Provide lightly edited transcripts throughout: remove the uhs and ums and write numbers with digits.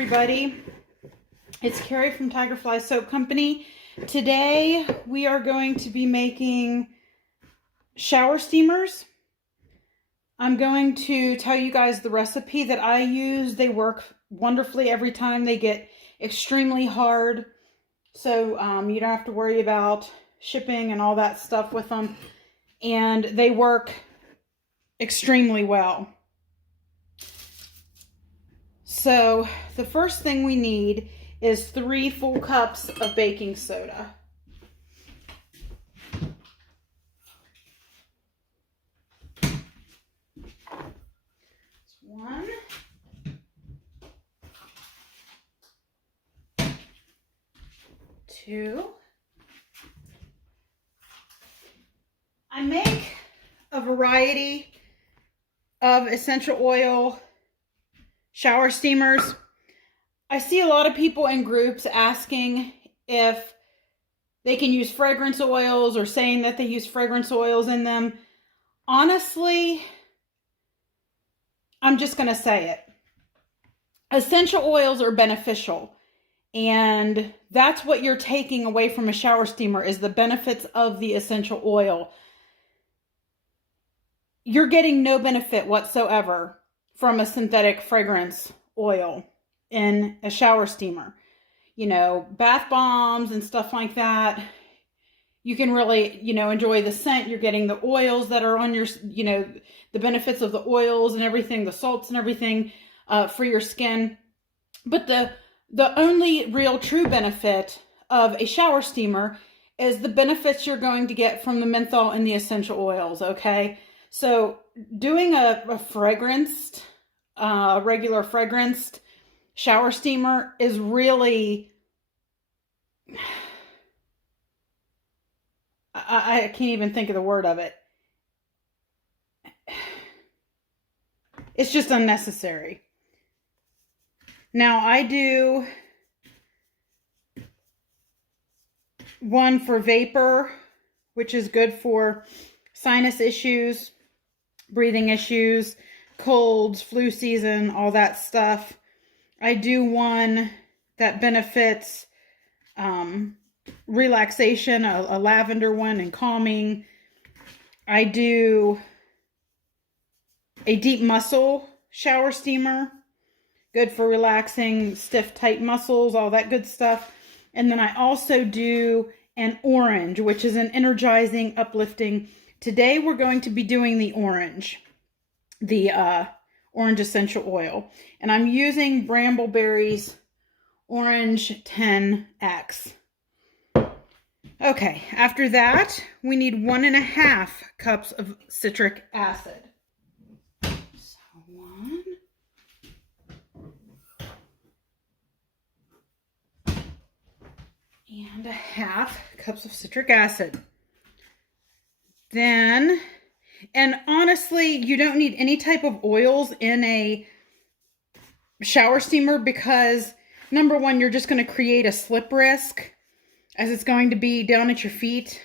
everybody. It's Carrie from Tigerfly Soap Company. Today we are going to be making shower steamers. I'm going to tell you guys the recipe that I use. They work wonderfully every time. They get extremely hard, so you don't have to worry about shipping and all that stuff with them. And they work extremely well. So the first thing we need is 3 full cups of baking soda. That's 1. 2. I make a variety of essential oil shower steamers. I see a lot of people in groups asking if they can use fragrance oils or saying that they use fragrance oils in them. Honestly, I'm just going to say it. Essential oils are beneficial, and that's what you're taking away from a shower steamer is the benefits of the essential oil. You're getting no benefit whatsoever from a synthetic fragrance oil in a shower steamer. You know, bath bombs and stuff like that, you can really, enjoy the scent. You're getting the oils that are on your, the benefits of the oils and everything, the salts and everything for your skin. But the only real true benefit of a shower steamer is the benefits you're going to get from the menthol and the essential oils, okay? So doing a fragranced, regular fragranced shower steamer is really, I can't even think of the word of it. It's just unnecessary. Now I do one for vapor, which is good for sinus issues, breathing issues, colds, flu season, all that stuff. I do one that benefits relaxation, a lavender one, and calming. I do a deep muscle shower steamer, good for relaxing stiff, tight muscles, all that good stuff. And then I also do an orange, which is an energizing, uplifting. Today we're going to be doing the orange, orange essential oil. And I'm using Brambleberry's Orange 10X. Okay, after that, we need 1.5 cups of citric acid. So 1.5 cups of citric acid. Then, and honestly, you don't need any type of oils in a shower steamer because, number one, you're just going to create a slip risk as it's going to be down at your feet.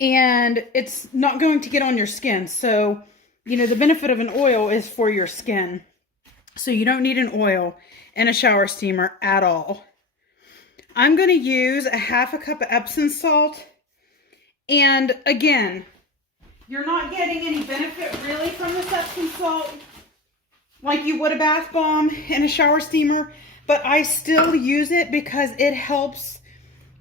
And it's not going to get on your skin. So, the benefit of an oil is for your skin. So you don't need an oil in a shower steamer at all. I'm going to use 1/2 cup of epsom salt. And again, you're not getting any benefit really from this epsom salt like you would a bath bomb in a shower steamer, but I still use it because it helps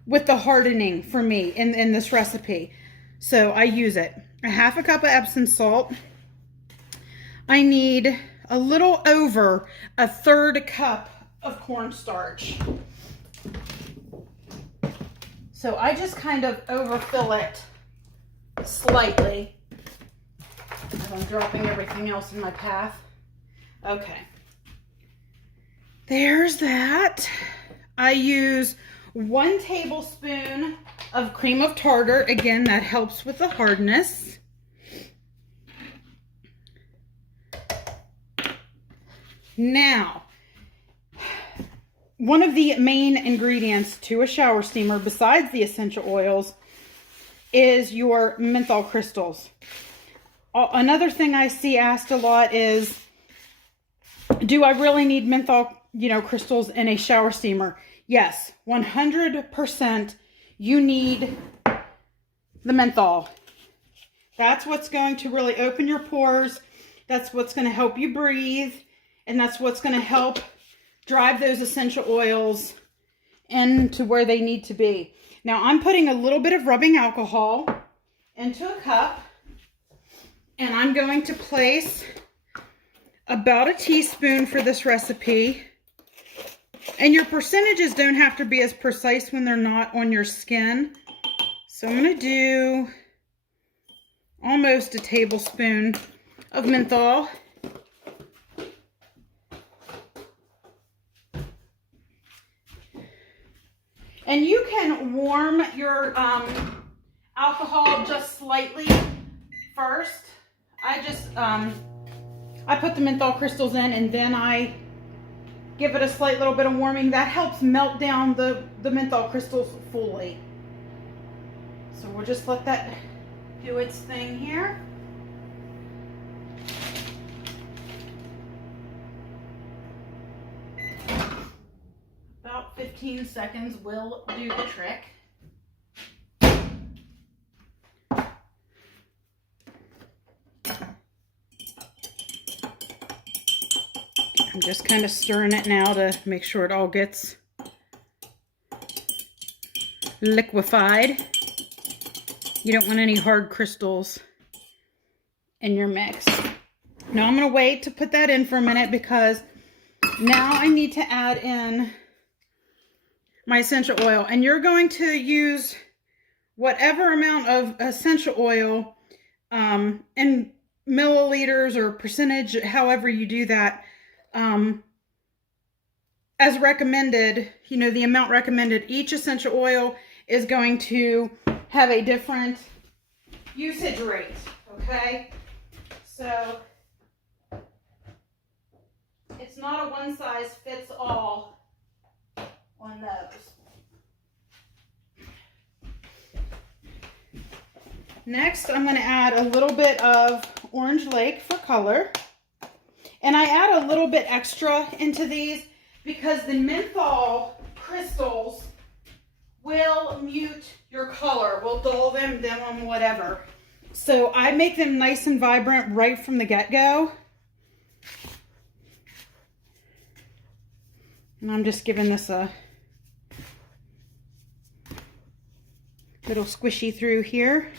with the hardening for me in this recipe. So I use it. 1/2 cup of Epsom salt. I need a little over 1/3 cup of cornstarch. So I just kind of overfill it slightly as I'm dropping everything else in my path. Okay. There's that. I use 1 tablespoon of cream of tartar. Again, that helps with the hardness. Now, one of the main ingredients to a shower steamer, besides the essential oils, is your menthol crystals. Another thing I see asked a lot is, do I really need menthol crystals in a shower steamer. Yes, 100% you need the menthol. That's what's going to really open your pores. That's what's going to help you breathe. And that's what's going to help drive those essential oils into where they need to be. Now I'm putting a little bit of rubbing alcohol into a cup. And I'm going to place about a teaspoon for this recipe. And your percentages don't have to be as precise when they're not on your skin. So I'm going to do almost a tablespoon of menthol. And you can warm your alcohol just slightly first. I put the menthol crystals in and then I give it a slight little bit of warming. That helps melt down the menthol crystals fully. So we'll just let that do its thing here. About 15 seconds will do the trick. I'm just kind of stirring it now to make sure it all gets liquefied. You don't want any hard crystals in your mix. Now I'm going to wait to put that in for a minute because now I need to add in my essential oil. And you're going to use whatever amount of essential oil in milliliters or percentage, however you do that, as recommended, the amount recommended. Each essential oil is going to have a different usage rate, okay? So it's not a one size fits all on those. Next, I'm going to add a little bit of Orange Lake for color. And I add a little bit extra into these because the menthol crystals will mute your color, will dull them, dim, whatever. So I make them nice and vibrant right from the get-go. And I'm just giving this a little squishy through here.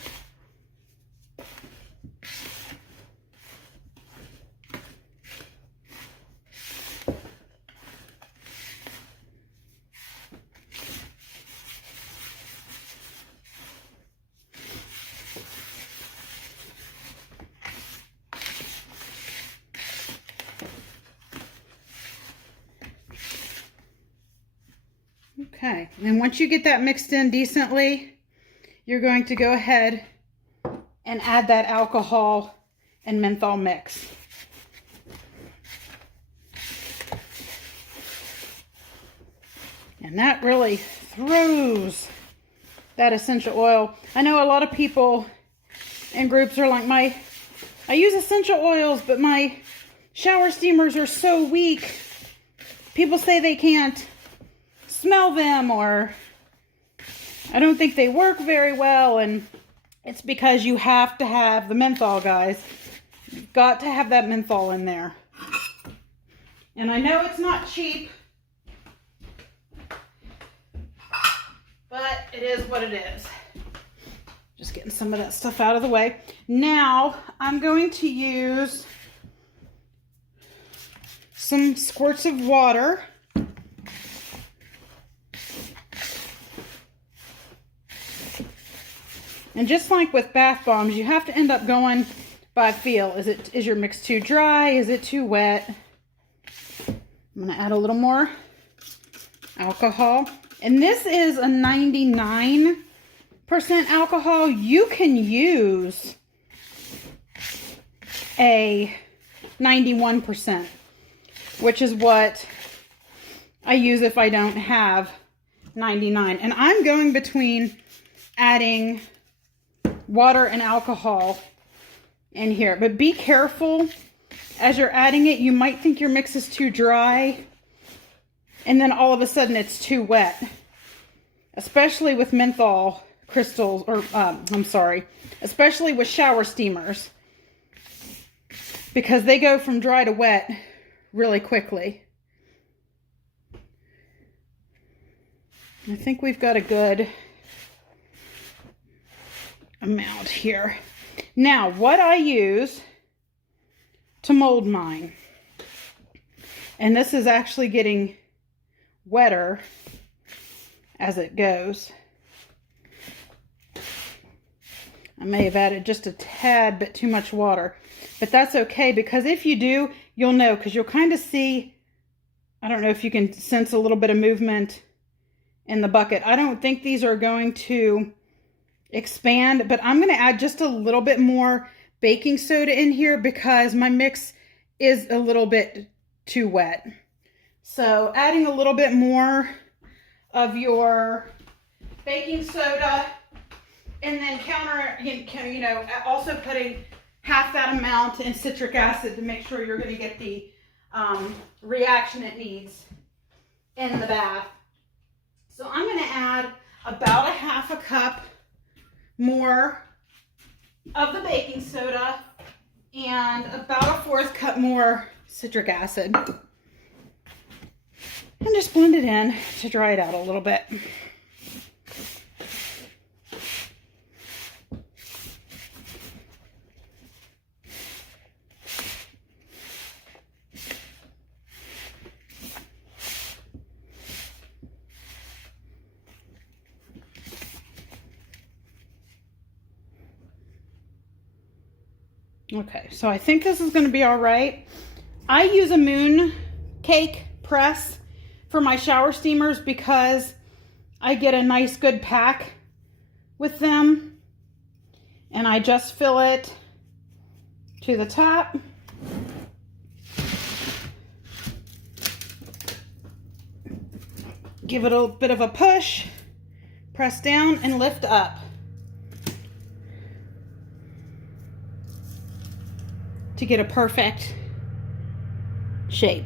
Okay, and once you get that mixed in decently, you're going to go ahead and add that alcohol and menthol mix. And that really throws that essential oil. I know a lot of people in groups are like, I use essential oils, but my shower steamers are so weak. People say they can't smell them, or I don't think they work very well, and it's because you have to have the menthol, guys. You've got to have that menthol in there. And I know it's not cheap, but it is what it is. Just getting some of that stuff out of the way. Now I'm going to use some squirts of water. And just like with bath bombs, you have to end up going by feel. Is your mix too dry? Is it too wet? I'm going to add a little more alcohol. And this is a 99% alcohol. You can use a 91%, which is what I use if I don't have 99. And I'm going between adding water and alcohol in here, but be careful as you're adding it. You might think your mix is too dry, and then all of a sudden it's too wet. Especially with menthol crystals, or I'm sorry, especially with shower steamers, because they go from dry to wet really quickly. I think we've got a good amount here. Now, what I use to mold mine, and this is actually getting wetter as it goes. I may have added just a tad bit too much water, but that's okay, because if you do, you'll know, because you'll kind of see, I don't know if you can sense a little bit of movement in the bucket. I don't think these are going to expand, but I'm going to add just a little bit more baking soda in here because my mix is a little bit too wet. So adding a little bit more of your baking soda, and then also putting half that amount in citric acid to make sure you're going to get the reaction it needs in the bath. So I'm going to add about a half a cup more of the baking soda and about a 1/4 cup more citric acid. And just blend it in to dry it out a little bit. Okay, so I think this is going to be all right. I use a moon cake press for my shower steamers because I get a nice good pack with them, and I just fill it to the top. Give it a bit of a push, press down and lift up to get a perfect shape.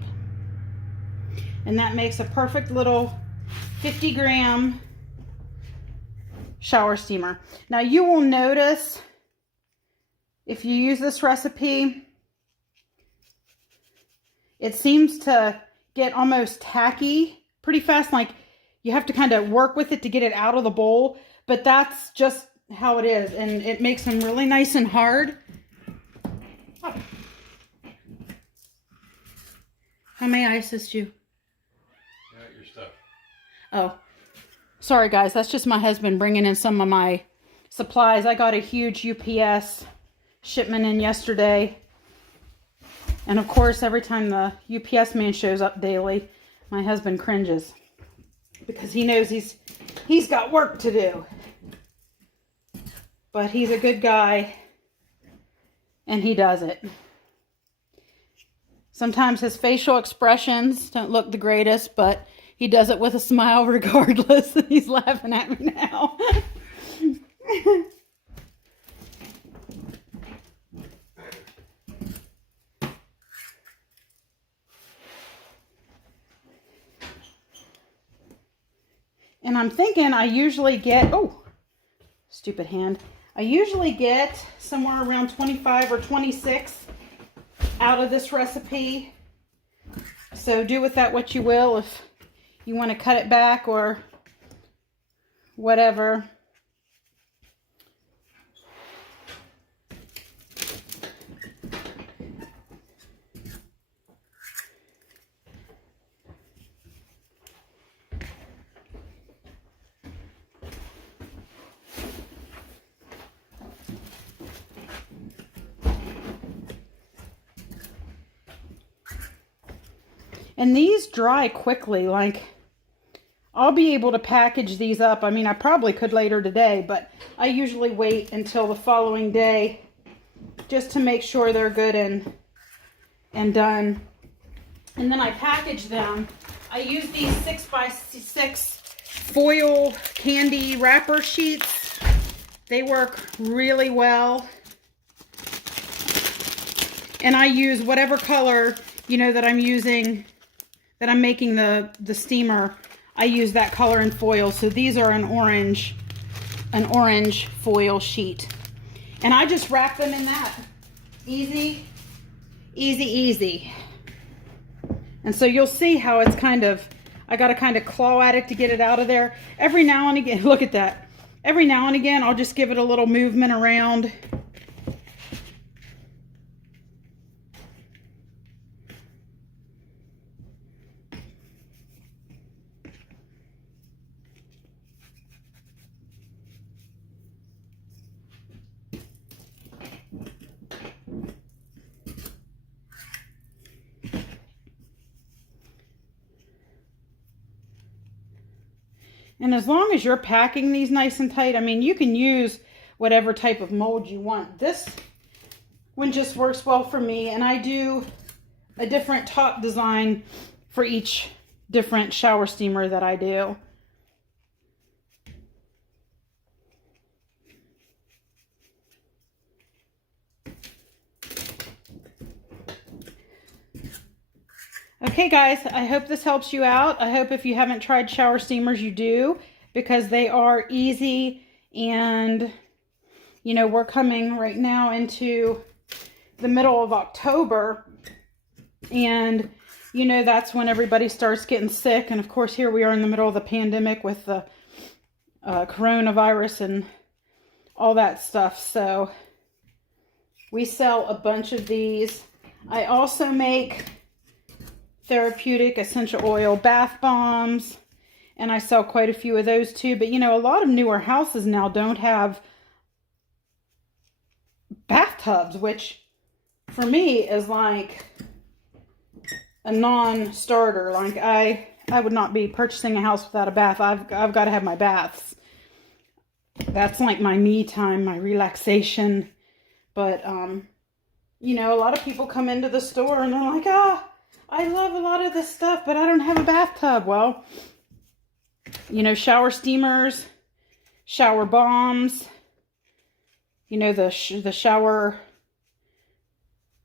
And that makes a perfect little 50-gram shower steamer. Now you will notice if you use this recipe, it seems to get almost tacky pretty fast. Like you have to kind of work with it to get it out of the bowl, but that's just how it is. And it makes them really nice and hard. Oh. How may I assist you? Your stuff. Oh, sorry guys. That's just my husband bringing in some of my supplies. I got a huge UPS shipment in yesterday. And of course, every time the UPS man shows up daily, my husband cringes because he knows he's got work to do. But he's a good guy and he does it. Sometimes his facial expressions don't look the greatest, but he does it with a smile regardless. He's laughing at me now. And I'm thinking I usually get, oh, stupid hand. I usually get somewhere around 25 or 26 out of this recipe. So do with that what you will, if you want to cut it back or whatever. And these dry quickly. Like, I'll be able to package these up. I mean, I probably could later today, but I usually wait until the following day just to make sure they're good and done. And then I package them. I use these 6x6 foil candy wrapper sheets. They work really well. And I use whatever color, you know, that I'm using that I'm making the steamer, I use that color in foil. So these are an orange foil sheet. And I just wrap them in that. Easy, easy, easy. And so you'll see how it's kind of, I got to kind of claw at it to get it out of there. Every now and again, look at that. Every now and again, I'll just give it a little movement around. And as long as you're packing these nice and tight, I mean, you can use whatever type of mold you want. This one just works well for me, and I do a different top design for each different shower steamer that I do. Okay guys, I hope this helps you out. I hope if you haven't tried shower steamers, you do, because they are easy. And you know, we're coming right now into the middle of October, and you know, that's when everybody starts getting sick. And of course, here we are in the middle of the pandemic with the coronavirus and all that stuff. So we sell a bunch of these. I also make therapeutic essential oil bath bombs, and I sell quite a few of those too. But you know, a lot of newer houses now don't have bathtubs, which for me is like a non-starter. Like I would not be purchasing a house without a bath. I've got to have my baths. That's like my me time, my relaxation. But you know, a lot of people come into the store and they're like, ah, I love a lot of this stuff, but I don't have a bathtub. Well, you know, shower steamers, shower bombs, you know, the shower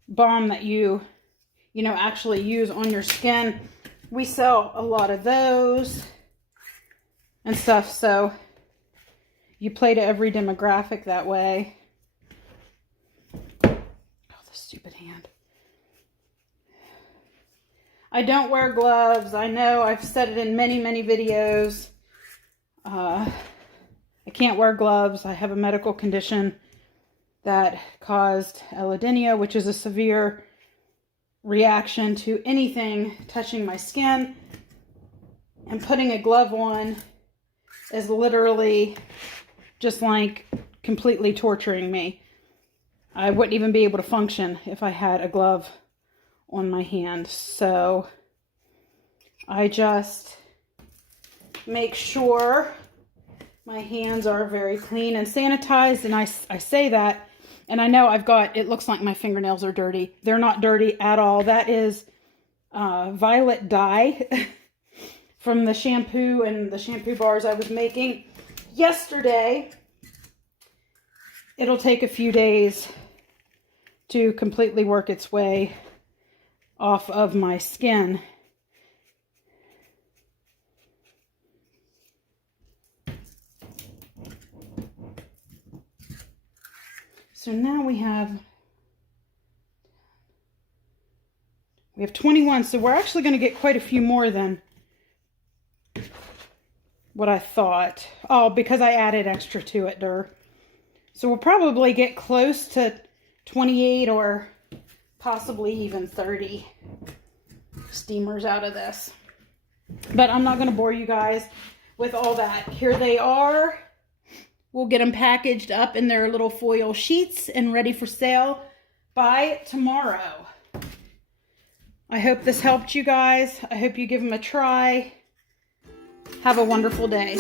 bomb that you know, actually use on your skin. We sell a lot of those and stuff. So you play to every demographic that way. Oh, the stupid hand. I don't wear gloves. I know I've said it in many, many videos. I can't wear gloves. I have a medical condition that caused allodynia, which is a severe reaction to anything touching my skin. And putting a glove on is literally just like completely torturing me. I wouldn't even be able to function if I had a glove on my hand. So I just make sure my hands are very clean and sanitized. And I say that, and I know it looks like my fingernails are dirty. They're not dirty at all. That is violet dye from the shampoo and the shampoo bars I was making yesterday. It'll take a few days to completely work its way off of my skin. So now we have 21. So we're actually going to get quite a few more than what I thought. Oh, because I added extra to it, So we'll probably get close to 28 or possibly even 30 steamers out of this. But I'm not going to bore you guys with all that. Here they are. We'll get them packaged up in their little foil sheets and ready for sale by tomorrow. I hope this helped you guys. I hope you give them a try. Have a wonderful day.